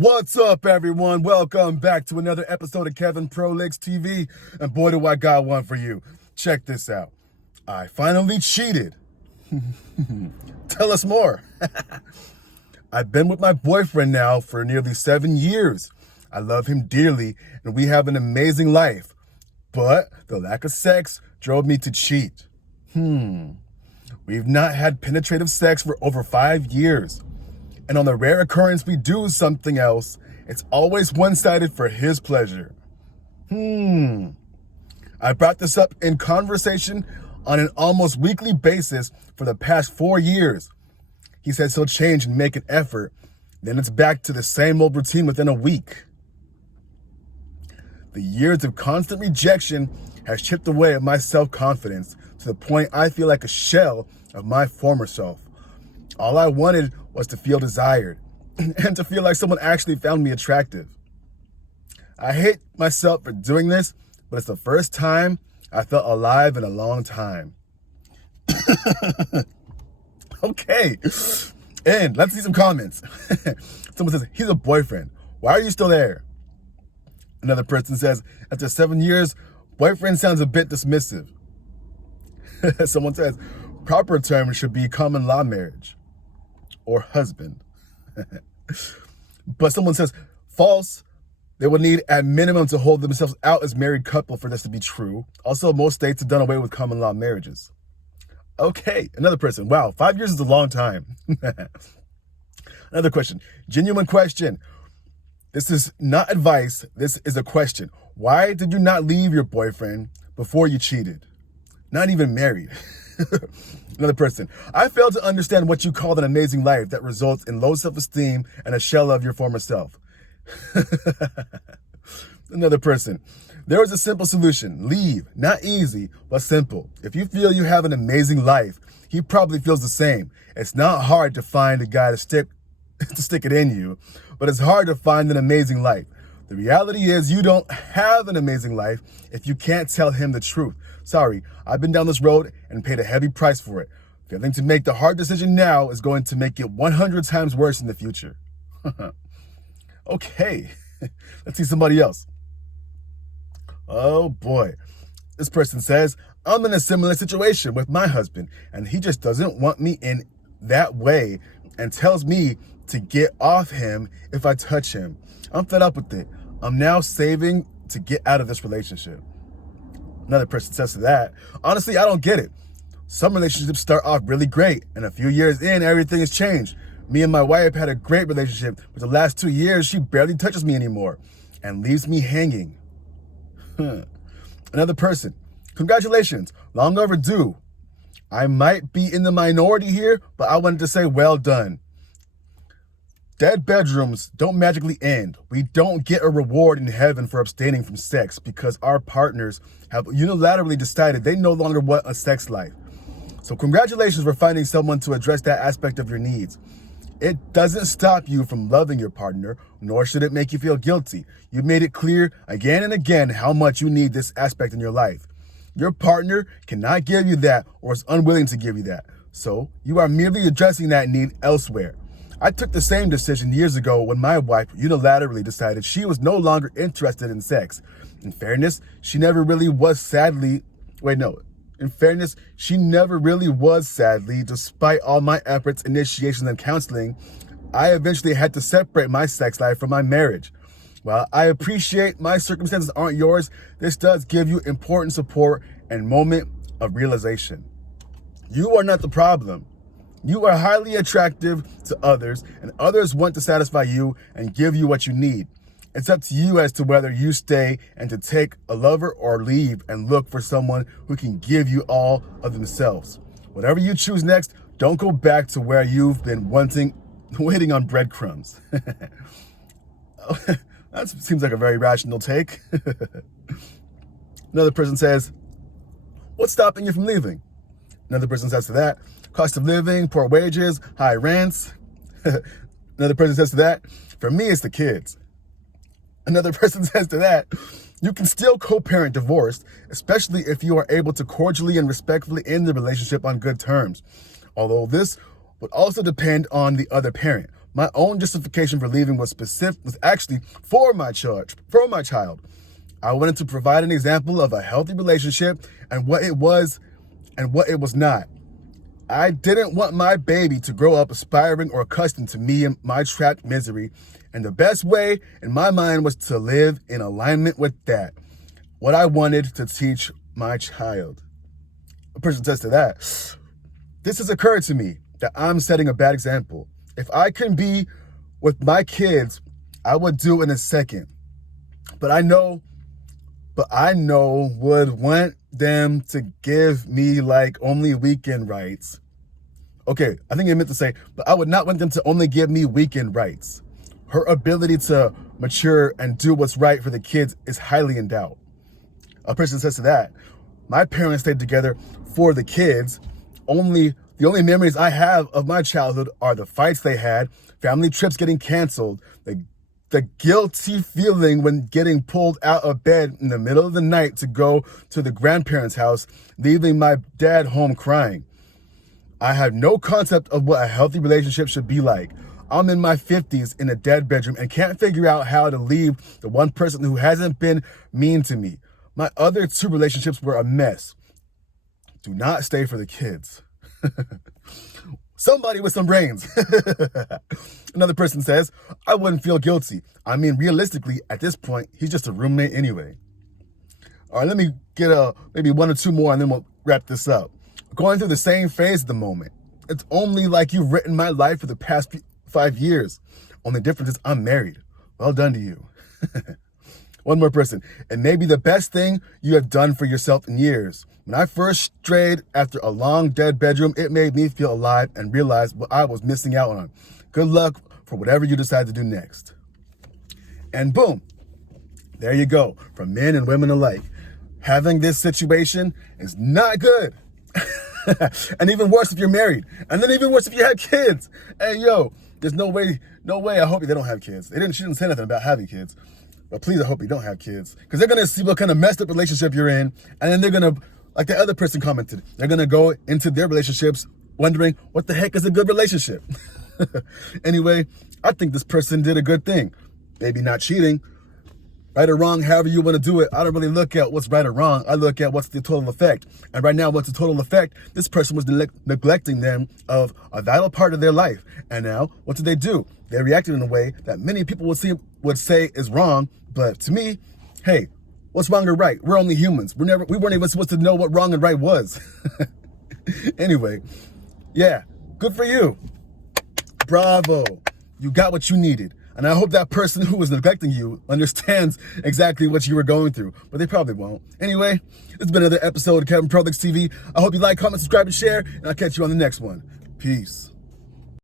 What's up, everyone? Welcome back to another episode of Kevin Prolix TV. And boy, do I got one for you. Check this out. I finally cheated. Tell us more. I've been with my boyfriend now for nearly 7 years. I love him dearly, and we have an amazing life. But the lack of sex drove me to cheat. We've not had penetrative sex for over 5 years. And on the rare occurrence we do something else, it's always one-sided for his pleasure. I brought this up in conversation on an almost weekly basis for the past 4 years. He says he'll change and make an effort. Then it's back to the same old routine within a week. The years of constant rejection has chipped away at my self-confidence to the point I feel like a shell of my former self. All I wanted was to feel desired and to feel like someone actually found me attractive. I hate myself for doing this, but it's the first time I felt alive in a long time. Okay, and let's see some comments. Someone says, he's a boyfriend. Why are you still there? Another person says, after 7 years, boyfriend sounds a bit dismissive. Someone says, proper term should be common law marriage or husband. But someone says, false. They would need at minimum to hold themselves out as married couple for this to be true. Also, most states have done away with common law marriages. Okay, another person. Wow, 5 years is a long time. Another question. Genuine question. This is not advice. This is a question. Why did you not leave your boyfriend before you cheated? Not even married. Another person. I fail to understand what you call an amazing life that results in low self-esteem and a shell of your former self. Another person. There is a simple solution. Leave. Not easy, but simple. If you feel you have an amazing life, he probably feels the same. It's not hard to find a guy to stick it in you, but it's hard to find an amazing life. The reality is you don't have an amazing life if you can't tell him the truth. Sorry, I've been down this road and paid a heavy price for it. Failing to make the hard decision now is going to make it 100 times worse in the future. Okay, let's see somebody else. Oh boy. This person says, I'm in a similar situation with my husband, and he just doesn't want me in that way and tells me to get off him if I touch him. I'm fed up with it. I'm now saving to get out of this relationship. Another person says to that, honestly, I don't get it. Some relationships start off really great, and a few years in, everything has changed. Me and my wife had a great relationship, but the last 2 years, she barely touches me anymore and leaves me hanging. Another person, congratulations, long overdue. I might be in the minority here, but I wanted to say well done. Dead bedrooms don't magically end. We don't get a reward in heaven for abstaining from sex because our partners have unilaterally decided they no longer want a sex life. So congratulations for finding someone to address that aspect of your needs. It doesn't stop you from loving your partner, nor should it make you feel guilty. You made it clear again and again how much you need this aspect in your life. Your partner cannot give you that or is unwilling to give you that. So you are merely addressing that need elsewhere. I took the same decision years ago when my wife unilaterally decided she was no longer interested in sex. In fairness, she never really was sadly, despite all my efforts, initiations, and counseling. I eventually had to separate my sex life from my marriage. While I appreciate my circumstances aren't yours, this does give you important support and moment of realization. You are not the problem. You are highly attractive to others, and others want to satisfy you and give you what you need. It's up to you as to whether you stay and to take a lover or leave and look for someone who can give you all of themselves. Whatever you choose next, don't go back to where you've been waiting on breadcrumbs. That seems like a very rational take. Another person says, what's stopping you from leaving? Another person says to that, cost of living, poor wages, high rents. Another person says to that, for me, it's the kids. Another person says to that, you can still co-parent divorced, especially if you are able to cordially and respectfully end the relationship on good terms. Although this would also depend on the other parent. My own justification for leaving was actually for my child. I wanted to provide an example of a healthy relationship and what it was and what it was not. I didn't want my baby to grow up aspiring or accustomed to me and my trapped misery, and the best way in my mind was to live in alignment with that, what I wanted to teach my child. A person says to that, this has occurred to me that I'm setting a bad example. If I can be with my kids, I would do in a second. But I know would want them to give me like only weekend rights. Okay, I think I meant to say, but I would not want them to only give me weekend rights. Her ability to mature and do what's right for the kids is highly in doubt. A person says to that, my parents stayed together for the kids. The only memories I have of my childhood are the fights they had, family trips getting canceled, the guilty feeling when getting pulled out of bed in the middle of the night to go to the grandparents' house, leaving my dad home crying. I have no concept of what a healthy relationship should be like. I'm in my 50s in a dead bedroom and can't figure out how to leave the one person who hasn't been mean to me. My other 2 relationships were a mess. Do not stay for the kids. Somebody with some brains. Another person says, I wouldn't feel guilty. I mean, realistically, at this point, he's just a roommate anyway. All right, let me get maybe 1 or 2 more and then we'll wrap this up. Going through the same phase at the moment. It's only like you've written my life for the past 5 years. Only difference is I'm married. Well done to you. One more person. It may be the best thing you have done for yourself in years. When I first strayed after a long dead bedroom, it made me feel alive and realize what I was missing out on. Good luck for whatever you decide to do next. And boom, there you go. For men and women alike. Having this situation is not good. And even worse if you're married. And then even worse if you have kids. Hey, yo, there's no way. I hope they don't have kids. She didn't say nothing about having kids. But please, I hope you don't have kids. Because they're going to see what kind of messed up relationship you're in. And then they're going to, like the other person commented, they're going to go into their relationships wondering, what the heck is a good relationship? Anyway, I think this person did a good thing. Maybe not cheating. Right or wrong, however you want to do it. I don't really look at what's right or wrong. I look at what's the total effect. And right now, what's the total effect? This person was neglecting them of a vital part of their life. And now, what did they do? They reacted in a way that many people would say is wrong. But to me, hey, what's wrong or right? We're only humans. We weren't even supposed to know what wrong and right was. Anyway, yeah, good for you. Bravo. You got what you needed. And I hope that person who was neglecting you understands exactly what you were going through. But they probably won't. Anyway, this has been another episode of Kevin Prolix TV. I hope you like, comment, subscribe, and share. And I'll catch you on the next one. Peace.